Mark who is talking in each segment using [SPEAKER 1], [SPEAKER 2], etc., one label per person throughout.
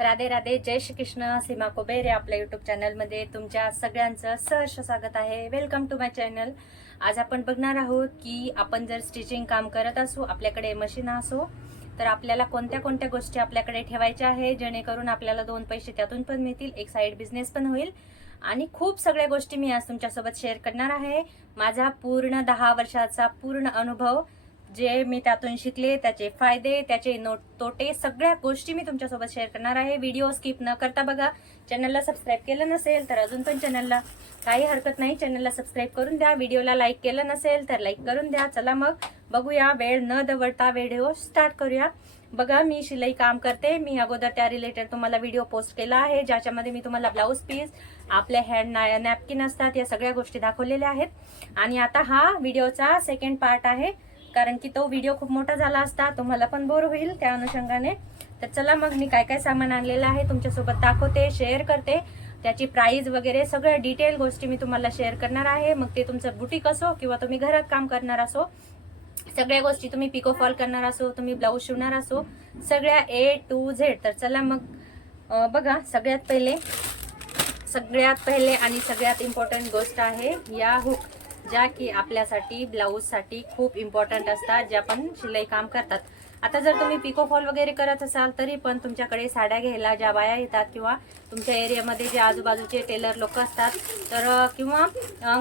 [SPEAKER 1] राधे राधे जय श्री कृष्ण सीमा कोबेरे आपल्या युट्यूब चॅनलमध्ये तुमच्या सगळ्यांचं सहर्ष स्वागत आहे. वेलकम टू माय चॅनल आज आपण बघणार आहोत की आपण जर स्टिचिंग काम करत असू आपल्याकडे मशीन असो तर आपल्याला कोणत्या कोणत्या गोष्टी आपल्याकडे ठेवायच्या आहे जेणेकरून आपल्याला दोन पैसे त्यातून पण मिळतील एक साईड बिझनेस पण होईल. आणि खूप सगळ्या गोष्टी मी आज तुमच्यासोबत शेअर करणार आहे. माझा पूर्ण दहा वर्षाचा पूर्ण अनुभव जे मी त्यातून शिकले त्याचे फायदे त्याचे नोट तोटे सगळ्या गोष्टी मी तुमच्यासोबत शेअर करणार आहे. व्हिडिओ स्किप न करता बघा चॅनलला सबस्क्राईब केलं नसेल तर अजून पण चॅनलला काही हरकत नाही. चॅनलला सबस्क्राईब करून द्या. व्हिडिओला लाईक केलं नसेल तर लाईक करून द्या. चला मग बघूया. वेळ न दवडता व्हिडिओ हो, स्टार्ट करूया. बघा मी शिलाई काम करते. मी अगोदर त्या रिलेटेड तुम्हाला व्हिडिओ पोस्ट केला आहे ज्याच्यामध्ये मी तुम्हाला ब्लाऊज पीस आपले हँड नॅपकिन असतात या सगळ्या गोष्टी दाखवलेल्या आहेत. आणि आता हा व्हिडिओचा सेकंड पार्ट आहे. कारण की तो व्हिडिओ खूप मोठा झाला असता तुम्हाला पण बोर होईल त्या अनुषंगाने. तर चला मग मी काय काय सामान आणलेलं आहे तुमच्यासोबत दाखवते शेअर करते. त्याची प्राईज वगैरे सगळ्या डिटेल गोष्टी मी तुम्हाला शेअर करणार आहे. मग ते तुमचं बुटीक असो किंवा तुम्ही घरात काम करणार असो सगळ्या गोष्टी तुम्ही पिको फॉल करणार असो तुम्ही ब्लाऊज शिवणार असो सगळ्या ए टू झेड तर चला मग बघा सगळ्यात पहिले सगळ्यात पहिले आणि सगळ्यात इम्पॉर्टंट गोष्ट आहे या हुक ज्या की आपल्यासाठी ब्लाऊजसाठी खूप इम्पॉर्टंट असतात ज्या पण शिलाई काम करतात. आता जर तुम्ही पिको फॉल वगैरे करत असाल तरी पण तुमच्याकडे साड्या घ्यायला ज्या बाया येतात किंवा तुमच्या एरियामध्ये जे आजूबाजूचे टेलर लोक असतात तर किंवा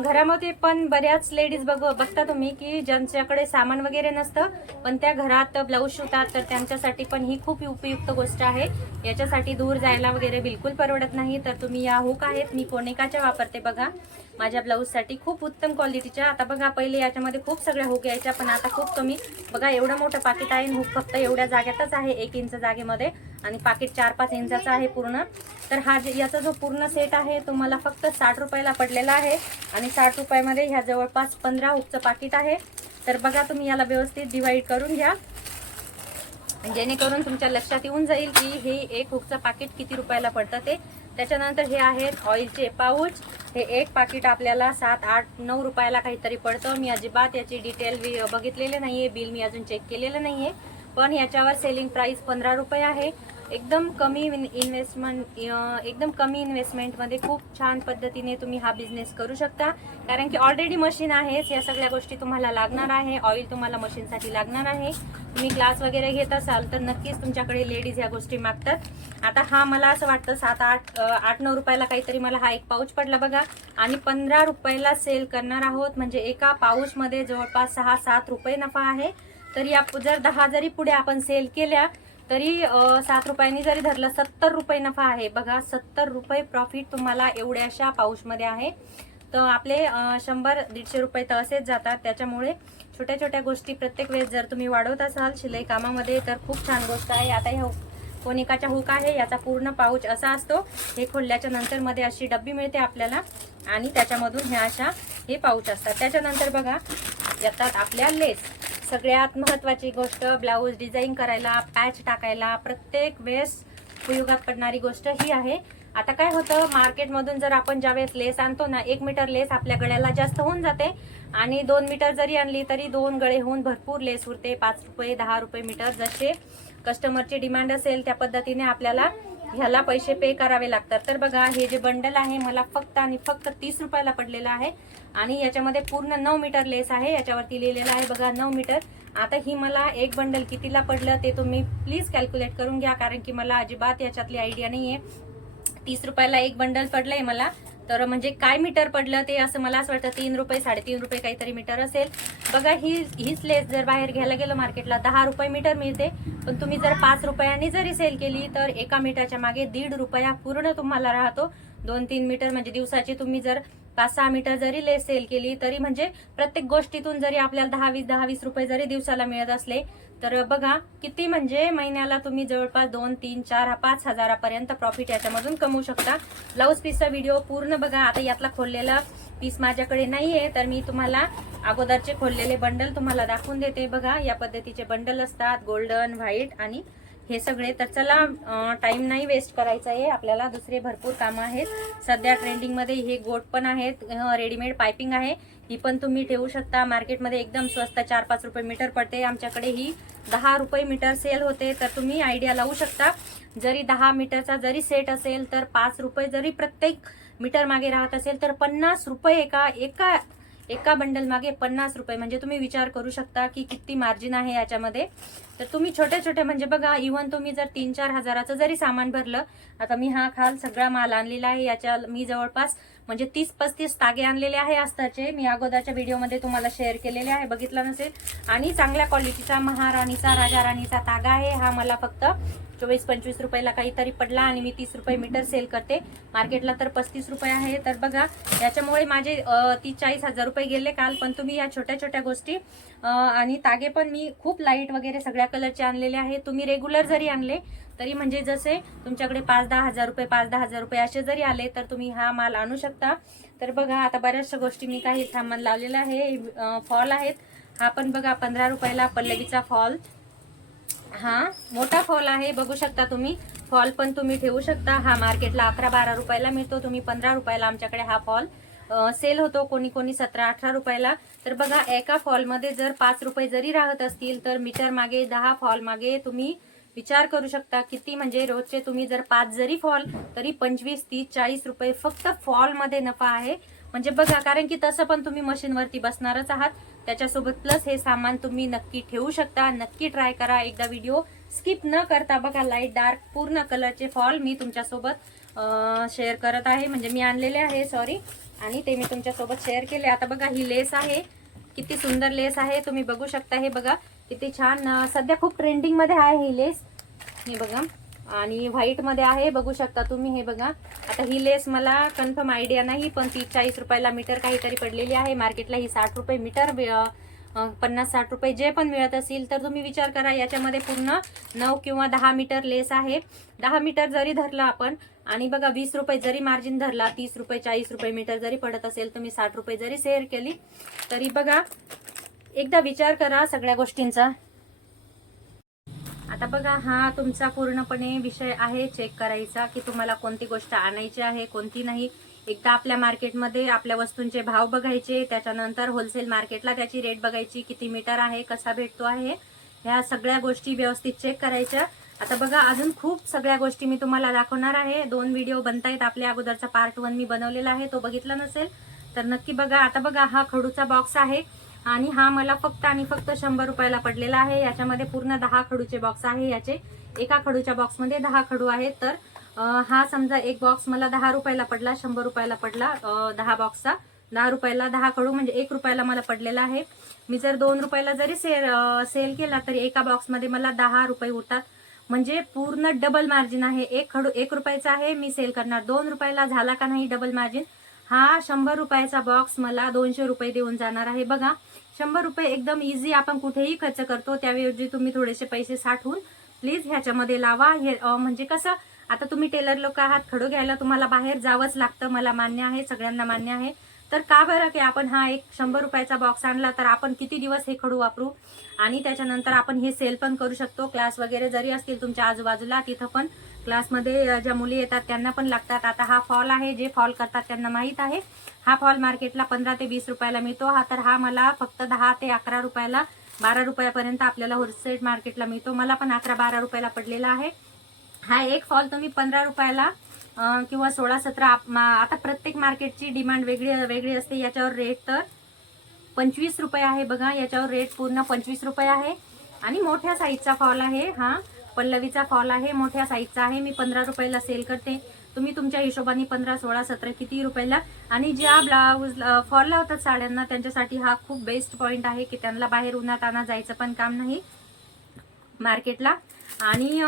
[SPEAKER 1] घरामध्ये पण बऱ्याच लेडीज बघ बघता तुम्ही की ज्यांच्याकडे सामान वगैरे नसतं पण त्या घरात ब्लाऊज शिवतात तर त्यांच्यासाठी पण ही खूप उपयुक्त गोष्ट आहे. याच्यासाठी दूर जायला वगैरे बिलकुल परवडत नाही तर तुम्ही या हुक आहेत मी कोनिकाच्या वापरते बघा. माझ्या ब्लाऊजसाठी खूप उत्तम क्वालिटीच्या आता बघा पहिले याच्यामध्ये खूप सगळ्या हुक यायच्या पण आता खूप कमी. बघा एवढं मोठं पाकिट आहे हुक फक्त एवढ्या जाग्यातच आहे एक इंच जागेमध्ये. आणि पाकिट चार पाच इंचाचा आहे पूर्ण. तर हा जे याचा जो पूर्ण सेट आहे तो मला फक्त साठ रुपयाला पडलेला आहे. आणि साठ रुपयामध्ये ह्या जवळपास पंधरा हुकचं पाकिट आहे. तर बघा तुम्ही याला व्यवस्थित डिवाईड करून घ्या. जेणेकरून तुमच्या लक्षात येऊन जाईल की हे एक हुकचं पाकिट किती रुपयाला पडतं ते. त्याच्यानंतर हे आहेत ऑइलचे पाऊच हे एक पाकिट आपल्याला सात आठ नऊ रुपयाला काहीतरी पडतं. मी अजिबात याची डिटेल बघितलेले नाही आहे बिल मी अजून चेक केलेलं नाही आहे पण याच्यावर सेलिंग प्राईस पंधरा रुपये आहे. एकदम कमी इन्व्हेस्टमेंट एकदम कमी इन्व्हेस्टमेंटमध्ये खूप छान पद्धतीने तुम्ही हा बिझनेस करू शकता. कारण की ऑलरेडी मशीन आहेच. या सगळ्या गोष्टी तुम्हाला लागणार आहे. ऑइल तुम्हाला मशीनसाठी लागणार आहे. तुम्ही क्लास वगैरे घेत असाल तर नक्कीच तुमच्याकडे लेडीज ह्या गोष्टी मागतात. आता हा मला असं वाटतं सात आठ आठ नऊ रुपयाला काहीतरी मला हा एक पाऊच पडला बघा. आणि पंधरा रुपयाला सेल करणार आहोत. म्हणजे एका पाऊचमध्ये जवळपास सहा सात रुपये नफा आहे. तर या जर दहा जरी पुढे आपण सेल केल्या तरी सात रुपयांनी जरी धरलं सत्तर रुपये नफा आहे. बघा सत्तर रुपये प्रॉफिट तुम्हाला एवढ्याशा पाऊचमध्ये आहे. तर आपले शंभर दीडशे रुपये तर असेच जातात. त्याच्यामुळे छोट्या छोट्या गोष्टी प्रत्येक वेळेस जर तुम्ही वाढवत असाल शिलाई कामामध्ये तर खूप छान गोष्ट आहे. आता ह्या कोनिकाचा हुक आहे याचा पूर्ण पाऊच असा असतो. हे खोलल्याच्या नंतर मध्ये अशी डब्बी मिळते आपल्याला. आणि त्याच्यामधून ह्या अशा हे पाऊच असतात. त्याच्यानंतर बघा येतात आपल्या लेस. सगळ्यात महत्वाची गोष्ट ब्लाऊज डिझाईन करायला पॅच टाकायला प्रत्येक वेळेस उपयोगात पडणारी गोष्ट ही आहे. आता काय होतं मार्केटमधून जर आपण ज्यावेळेस लेस आणतो ना एक मीटर लेस आपल्या गळ्याला जास्त होऊन जाते आणि दोन मीटर जरी आणली तरी दोन गळे होऊन भरपूर लेस उरते. पाच रुपये दहा रुपये मीटर जसे कस्टमरची डिमांड असेल त्या पद्धतीने आपल्याला ह्याला पैसे पे करावे लागतात. तर बघा हे जे बंडल आहे मला फक्त आणि फक्त तीस रुपयाला पडलेलं आहे. आणि याच्यामध्ये पूर्ण नऊ मीटर लेस आहे. याच्यावरती लिहिलेलं आहे बघा नऊ मीटर आता ही मला एक बंडल कितीला पडलं ते तुम्ही प्लीज कॅल्क्युलेट करून घ्या कारण की मला अजिबात याच्यातली आयडिया नाही आहे तीस रुपयाला एक बंडल पडलंय मला. तर म्हणजे काय मीटर पडलं ते असं मला असं वाटतं तीन रुपये साडेतीन रुपये काहीतरी मीटर असेल. बघा ही हीच लेस जर बाहेर घ्यायला गेलं मार्केटला दहा रुपये मीटर मिळते. पण तुम्ही जर पाच रुपयांनी जरी सेल केली तर एका मीटरच्या मागे दीड रुपया पूर्ण तुम्हाला राहतो. दोन तीन मीटर म्हणजे दिवसाची तुम्ही जर पाच सहा मीटर जरी लेस सेल केली तरी म्हणजे प्रत्येक गोष्टीतून जरी आपल्याला दहा वीस दहा वीस रुपये जरी दिवसाला मिळत असले तर बघा किती म्हणजे महिन्याला तुम्ही जवळपास दोन तीन चार पाच हजारापर्यंत प्रॉफिट याच्यामधून कमवू शकता. ब्लाऊज पीसचा व्हिडिओ पूर्ण बघा. आता यातला खोललेला पीस माझ्याकडे नाही आहे तर मी तुम्हाला अगोदरचे खोललेले बंडल तुम्हाला दाखवून देते. बघा या पद्धतीचे बंडल असतात गोल्डन व्हाईट आणि हे सगळे. तर चला टाइम नाही वेस्ट करायचा आहे. आपल्याला दुसरे भरपूर कामं आहेत. सध्या ट्रेंडिंगमध्ये हे गोट पण आहेत. रेडीमेड पायपिंग आहे. ही पण तुम्ही ठेवू शकता. मार्केटमध्ये एकदम स्वस्त चार पाच रुपये मीटर पडते. आमच्याकडे ही दहा रुपये मीटर सेल होते. तर तुम्ही आयडिया लावू शकता. जरी दहा मीटरचा जरी सेट असेल तर पाच रुपये जरी प्रत्येक मीटर मागे राहत असेल तर पन्नास रुपये एका एका एका बंडल मागे पन्नास रुपये. म्हणजे तुम्ही विचार करू शकता की किती मार्जिन आहे याच्यामध्ये. तर तुम्ही छोटे छोटे म्हणजे बघा इव्हन तुम्ही जर तीन चार हजाराचं जरी सामान भरलं आता मी हा खाल सगळा माल आणलेला आहे याच्या मी जवळपास म्हणजे तीस पस्तीस तागे आणलेले आहे आस्ताचे मी अगोदरच्या व्हिडिओमध्ये तुम्हाला शेअर केलेले आहे बघितला नसेल. आणि चांगल्या क्वालिटीचा महाराणीचा राजा राणीचा तागा आहे. हा मला फक्त चोवीस पंचवीस रुपयाला काहीतरी पडला आणि मी तीस रुपये मीटर सेल करते. मार्केटला तर पस्तीस रुपये आहे. तर बघा याच्यामुळे माझे तीस चाळीस हजार रुपये गेले काल पण तुम्ही या छोट्या छोट्या गोष्टी आणि तागे पण मी खूप लाइट वगैरे सगळ्या कलरचे आणलेले आहे तुम्ही रेग्युलर जरी आणले तरी म्हणजे जसे तुमच्याकडे पाच दहा हजार रुपये पाच दहा हजार रुपये असे जरी आले तर तुम्ही हा माल आणू शकता. तर बघा आता बऱ्याचशा गोष्टी मी काही सामान लावलेलं आहे. फॉल आहेत. हा पण बघा पंधरा रुपयाला पल्लवीचा फॉल हा मोठा फॉल आहे बघू शकता तुम्ही. फॉल पण तुम्ही ठेवू शकता. हा मार्केटला अकरा बारा रुपयाला मिळतो. तुम्ही पंधरा रुपयाला आमच्याकडे हा फॉल सेल होतो कोणी कोणी सतरा अठरा रुपयाला. तर बघा एका फॉलमध्ये जर पाच रुपये जरी राहत असतील तर मीटर मागे दहा फॉल मागे तुम्ही विचार करू शकता किती. म्हणजे रोजचे तुम्ही जर पाच जरी फॉल तरी पंचवीस तीस चाळीस रुपये फक्त फॉलमध्ये नफा आहे. म्हणजे बघा कारण की तसं पण तुम्ही मशीनवरती बसणारच आहात. त्याच्यासोबत प्लस हे सामान तुम्ही नक्की ठेवू शकता. नक्की ट्राय करा. एकदा व्हिडिओ स्किप न करता बघा लाइट डार्क पूर्ण कलरचे फॉल मी तुमच्यासोबत शेअर करत आहे. म्हणजे मी आणलेले आहे सॉरी आणि ते मी तुमच्यासोबत शेअर केले. आता बघा ही लेस आहे. किती सुंदर लेस आहे. तुम्ही बघू शकता. हे बघा किती छान सध्या खूप ट्रेंडिंगमध्ये आहे ही लेस हे बघा. आणि व्हाईटमध्ये आहे बघू शकता तुम्ही हे बघा. आता ही लेस मला कन्फर्म आयडिया नाही पण ती चाळीस रुपयाला मीटर काहीतरी पडलेली आहे. मार्केटला ही साठ रुपये मीटर पन्नास साठ रुपये जे पण मिळत असेल तर तुम्ही विचार करा याच्यामध्ये पूर्ण नऊ किंवा दहा मीटर लेस आहे. दहा मीटर जरी धरलं आपण आणि बघा वीस रुपये जरी मार्जिन धरला तीस रुपये चाळीस रुपये मीटर जरी पडत असेल तुम्ही साठ रुपये जरी शेअर केली तरी बघा एकदा विचार करा सगळ्या गोष्टींचा. आता बघा हा तुमचा पूर्णपणे विषय आहे चेक करायचा की तुम्हाला कोणती गोष्ट आणायची आहे कोणती नाही. एकदा आपल्या मार्केटमध्ये आपल्या वस्तूंचे भाव बघायचे त्याच्यानंतर होलसेल मार्केटला त्याची रेट बघायची किती मीटर आहे कसा भेटतो आहे. ह्या सगळ्या गोष्टी व्यवस्थित चेक करायच्या. आता बघा अजून खूप सगळ्या गोष्टी मी तुम्हाला दाखवणार आहे. दोन व्हिडिओ बनतायत. आपल्या अगोदरचा पार्ट वन मी बनवलेला आहे. तो बघितला नसेल तर नक्की बघा. आता बघा हा खडूचा बॉक्स आहे. आणि हा मला फक्त आणि फक्त शंभर रुपयाला पडलेला आहे. याच्यामध्ये पूर्ण दहा खडूचे बॉक्स आहे. याचे एका खडूच्या बॉक्समध्ये दहा खडू आहेत. तर हा समजा एक बॉक्स मला दहा रुपयाला पडला शंभर रुपयाला पडला दहा बॉक्सचा दहा रुपयाला दहा खडू म्हणजे एक रुपयाला मला पडलेला आहे. मी जर दोन रुपयाला जरी सेल सेल केला तरी एका बॉक्समध्ये मला दहा रुपये उरतात. म्हणजे पूर्ण डबल मार्जिन आहे. एक खडू एक रुपयाचा आहे. मी सेल करणार. दोन रुपयाला झाला का नाही डबल मार्जिन हा शंभर रुपयाचा बॉक्स मला दोनशे रुपये देऊन जाणार आहे. बघा शंभर रुपये एकदम इझी आपण कुठेही खर्च करतो त्याऐवजी तुम्ही थोडेसे पैसे साठवून प्लीज ह्याच्यामध्ये लावा. हे म्हणजे कसं आता तुम्ही टेलर लोक आहात खडू घ्यायला तुम्हाला बाहेर जावंच लागतं मला मान्य आहे सगळ्यांना मान्य आहे. तर का बरं की आपण हा एक शंभर रुपयाचा बॉक्स आणला तर आपण किती दिवस हे खडू वापरू? आणि त्याच्यानंतर आपण हे सेल पण करू शकतो. क्लास वगैरे जरी असतील तुमच्या आजूबाजूला तिथं पण क्लासमध्ये ज्या मुली येतात त्यांना पण लागतात. आता हा फॉल आहे जे फॉल करतात त्यांना माहीत आहे. हा फॉल मार्केटला पंधरा ते वीस रुपयाला मिळतो. हा तर हा मला फक्त दहा ते अकरा रुपयाला बारा रुपयापर्यंत आपल्याला होलसेल मार्केटला मिळतो. मला पण अकरा बारा रुपयाला पडलेला आहे. हा एक फॉल तुम्ही पंधरा रुपयाला किंवा सोळा सतरा आप- मा- आता प्रत्येक मार्केटची डिमांड वेगळी वेगळी असते. याच्यावर रेट तर पंचवीस रुपये आहे बघा. याच्यावर रेट पूर्ण पंचवीस रुपये आहे. आणि मोठ्या साईजचा फॉल आहे हा. पल्लवीचा फॉल आहे मोठ्या साईजचा आहे. मी पंधरा रुपयाला सेल करते. तुम्ही तुमच्या हिशोबाने पंधरा सोळा सतरा किती रुपयाला. आणि ज्या ब्लाऊज फॉल लावतात साड्यांना त्यांच्यासाठी हा खूप बेस्ट पॉईंट आहे की त्यांना बाहेर उन्हात आणा जायचं पण काम नाही मार्केटला आणि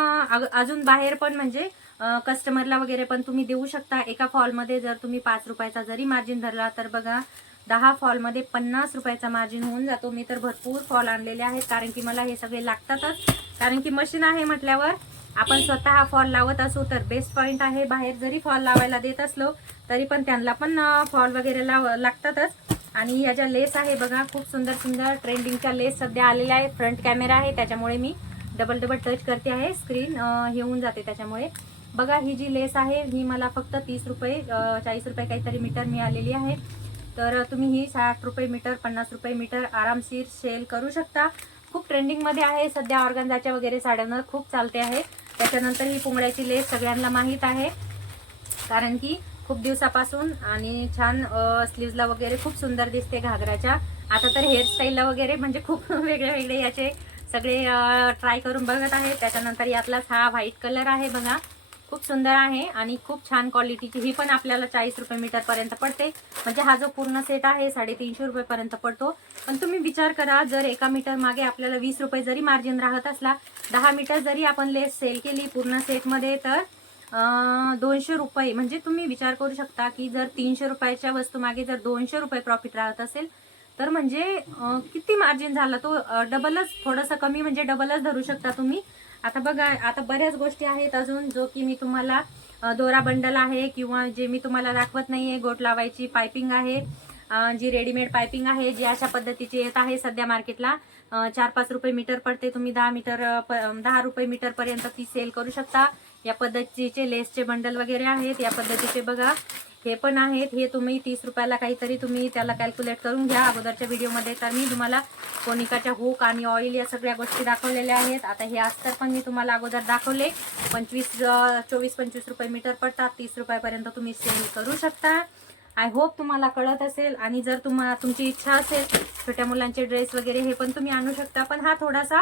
[SPEAKER 1] अजून बाहेर पण म्हणजे कस्टमरला वगैरे पण तुम्ही देऊ शकता. एका फॉलमध्ये जर तुम्ही पाच रुपयाचा जरी मार्जिन धरला तर बघा दहा फॉलमध्ये पन्नास रुपयाचा मार्जिन होऊन जातो. मी तर भरपूर फॉल आणलेले आहेत कारण की मला हे सगळे लागतातच. कारण की मशीन आहे म्हटल्यावर आपण स्वतः फॉल लावत असू तर बेस्ट पॉईंट आहे. बाहेर जरी फॉल लावायला देत असलो तरी पण त्यांना पण फॉल वगैरे लाव लागतातच. आणि या ज्या लेस आहे बघा खूप सुंदर सुंदर ट्रेंडिंगच्या लेस सध्या आलेल्या आहे फ्रंट कॅमेरा आहे त्याच्यामुळे मी डबल डबल टच करते आहे. स्क्रीन हे होऊन जाते त्याच्यामुळे. बघा ही जी लेस आहे ही मला फक्त तीस रुपये चाळीस रुपये काहीतरी मीटर मिळालेली आहे. तर तुम्ही ही साठ रुपये मीटर पन्नास रुपये मीटर आरामशीर सेल करू शकता. खूप ट्रेंडिंगमध्ये आहे. सध्या ऑर्गनजाच्या वगैरे साड्यांवर खूप चालते आहे. त्याच्यानंतर ही पुंगड्याची लेस सगळ्यांना माहीत आहे. कारण की खूप दिवसापासून आणि छान स्लीवला वगैरे खूप सुंदर दिसते घागराच्या. आता तर हेअरस्टाईलला वगैरे म्हणजे खूप वेगळे वेगळे याचे सगळे ट्राय करून बघत आहे. त्याच्यानंतर यातलाच हा व्हाईट कलर आहे बघा. खूप सुंदर आहे आणि खूप छान क्वालिटीची ही पण आपल्याला चाळीस रुपये मीटर पर्यंत पडते. म्हणजे हा जो पूर्ण सेट आहे साडेतीनशे रुपये पर्यंत पडतो. पण तुम्ही विचार करा जर एका मीटर मागे आपल्याला वीस रुपये जरी मार्जिन राहत असला दहा मीटर जरी आपण लेस सेल केली पूर्ण सेटमध्ये तर दोनशे रुपये म्हणजे तुम्ही विचार करू शकता की जर तीनशे रुपयाच्या वस्तू मागे जर दोनशे रुपये प्रॉफिट राहत असेल तर म्हणजे किती मार्जिन झाला? तो डबलच थोडंसं कमी म्हणजे डबलच धरू शकता तुम्ही. आता बघा आता बऱ्याच गोष्टी आहेत अजून जो की मी तुम्हाला दोरा बंडल आहे किंवा जे मी तुम्हाला दाखवत नाही आहे गोट लावायची पायपिंग आहे जी रेडीमेड पायपिंग आहे जी अशा पद्धतीची येत आहे सध्या मार्केटला. चार पाच रुपये मीटर पडते तुम्ही दहा मीटर प- दहा रुपये मीटर पर्यंत ती सेल करू शकता. या पद्धतीचे लेसचे बंडल वगैरे आहेत या पद्धतीचे बघा. हे पण आहेत. हे तुम्ही तीस रुपयाला काहीतरी तुम्ही त्याला कॅल्क्युलेट करून घ्या अगोदरच्या व्हिडिओमध्ये तर मी तुम्हाला कोनिकाच्या हुक आणि ऑइल या सगळ्या गोष्टी दाखवलेल्या आहेत. आता हे अस्तर पण मी तुम्हाला अगोदर दाखवले. पंचवीस चोवीस पंचवीस रुपये मीटर पडतात. तीस रुपयापर्यंत तुम्ही सेल करू शकता. आय होप तुम्हाला कळत असेल. आणि जर तुम्हाला तुमची इच्छा असेल छोट्या मुलांचे ड्रेस वगैरे हे पण तुम्ही आणू शकता. पण हा थोडासा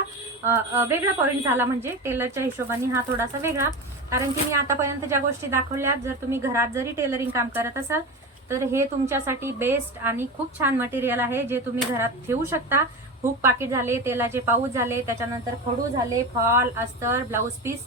[SPEAKER 1] वेगळा पॉईंट झाला म्हणजे टेलरच्या हिशोबाने हा थोडासा वेगळा. कारण की मी आतापर्यंत ज्या गोष्टी दाखवल्यात जर तुम्ही घरात जरी टेलरिंग काम करत असाल तर हे तुमच्यासाठी बेस्ट आणि खूप छान मटेरियल आहे जे तुम्ही घरात ठेवू शकता. हुक पाकिट झाले तेलाचे पाऊच झाले त्याच्यानंतर खडू झाले फॉल अस्तर ब्लाऊज पीस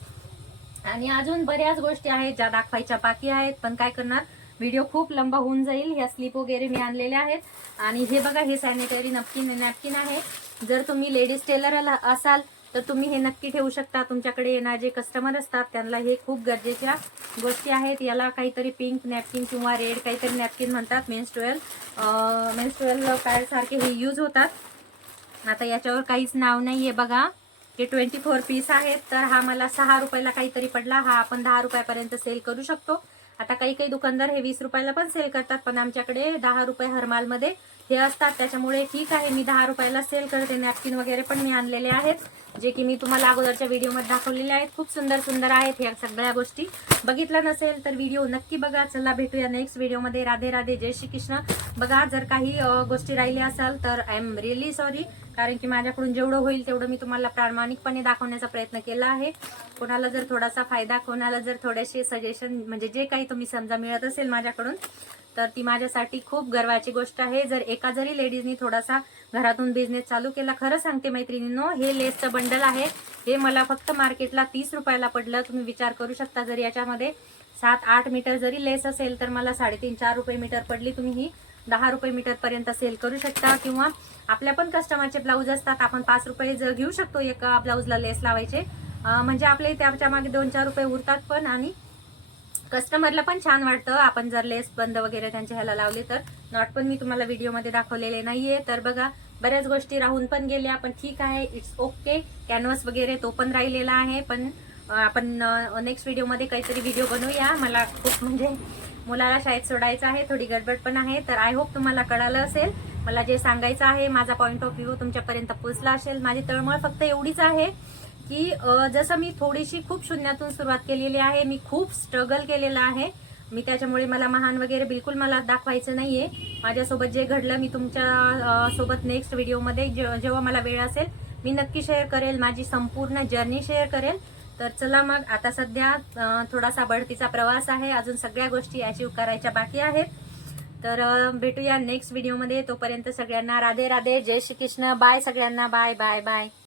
[SPEAKER 1] आणि अजून बऱ्याच गोष्टी आहेत ज्या दाखवायच्या बाकी आहेत पण काय करणार? व्हिडिओ खूप लंबा होऊन जाईल ह्या स्लिप वगैरे मी आणलेल्या आहेत. आणि हे बघा हे सॅनिटरी नपकिन नॅपकिन आहे. जर तुम्ही लेडीज टेलर असाल तर तुम्ही हे नक्की ठेवू शकता. तुमच्याकडे येणारे जे कस्टमर असतात त्यांना हे खूप गरजेच्या गोष्टी आहेत. याला काहीतरी पिंक नॅपकिन किंवा रेड काहीतरी नॅपकिन म्हणतात मेन्स ट्वेल मेन्स ट्वेल सारखे हे यूज होतात. आता याच्यावर काहीच नाव नाही आहे बघा. हे ट्वेंटी फोर पीस आहेत. तर हा मला सहा रुपयाला काहीतरी पडला. हा आपण दहा रुपयापर्यंत सेल करू शकतो. आता काही काही दुकानदार हे वीस रुपयाला पण सेल करतात. पण आमच्याकडे दहा रुपये हरमालमध्ये हे असतात. त्याच्यामुळे ठीक आहे. मी दहा रुपयाला सेल करते. नॅपकिन वगैरे पण मी आणलेले आहेत जे की मी तुम्हाला अगोदरच्या व्हिडिओमध्ये दाखवलेले आहेत. खूप सुंदर सुंदर आहेत ह्या सगळ्या गोष्टी. बघितलं नसेल तर व्हिडिओ नक्की बघा. चला भेटूया नेक्स्ट व्हिडिओमध्ये राधे राधे. जय श्री कृष्ण बघा जर काही गोष्टी राहिल्या असाल तर आय एम रिअली सॉरी कारण की माझ्याकडून जेवढं होईल तेवढं मी तुम्हाला प्रामाणिकपणे दाखवण्याचा प्रयत्न केला आहे. कोणाला जर थोडासा फायदा कोणाला जर थोडेसे सजेशन म्हणजे जे काही तुम्ही समजा मिळत असेल माझ्याकडून तर ती माझ्यासाठी खूप गर्वाची गोष्ट आहे. जर एका जरी लेडीजनी थोडासा घरातून बिझनेस चालू केला खरं सांगते मैत्रिणींनो हे लेसचं बंडल आहे. हे मला फक्त मार्केटला तीस रुपयाला पडलं. तुम्ही विचार करू शकता जर याच्यामध्ये सात आठ मीटर जरी लेस असेल तर मला साडेतीन चार रुपये मीटर पडली. तुम्ही ही दहा रुपये मीटर पर्यंत सेल करू शकता किंवा आपल्या पण कस्टमरचे ब्लाऊज असतात आपण पाच रुपये जर घेऊ शकतो एका ब्लाऊजला लेस लावायचे. म्हणजे आपले त्याच्यामागे दोन चार रुपये उरतात पण आणि कस्टमरला पण छान वाटतं. आपण जर लेस बंद वगैरे त्यांच्या ह्याला लावले तर. नॉट पण मी तुम्हाला व्हिडिओमध्ये दाखवलेले नाहीये. तर बघा बऱ्याच गोष्टी राहून पण गेल्या पण ठीक आहे इट्स ओके कॅनव्हस वगैरे तो पण राहिलेला आहे. पण आपण नेक्स्ट व्हिडिओमध्ये काहीतरी व्हिडिओ बनवूया. मला खूप म्हणजे मुलाला शाळेत सोडायचं आहे थोडी गडबड पण आहे. तर आय होप तुम्हाला कळालं असेल. मला जे सांगायचं आहे माझा पॉईंट ऑफ व्ह्यू तुमच्यापर्यंत पोचला असेल. माझी तळमळ फक्त एवढीच आहे की जसं मी थोडीशी खूप शून्यातून सुरुवात केलेली आहे मी खूप स्ट्रगल केलेलं आहे. मी त्याच्यामुळे मला महान वगैरे बिलकुल मला दाखवायचं नाहीये. माझ्यासोबत जे घडलं मी तुमच्यासोबत नेक्स्ट व्हिडिओमध्ये जे- जेव्हा मला वेळ असेल मी नक्की शेअर करेल. माझी संपूर्ण जर्नी शेअर करेल. तर चला मग आता सध्या थोडासा बढतीचा प्रवास आहे. अजून सगळ्या गोष्टी अचीव करायच्या बाकी आहेत. तर भेटूया नेक्स्ट व्हिडिओमध्ये तोपर्यंत सगळ्यांना राधे राधे. जय श्री कृष्ण बाय सगळ्यांना. Bye bye bye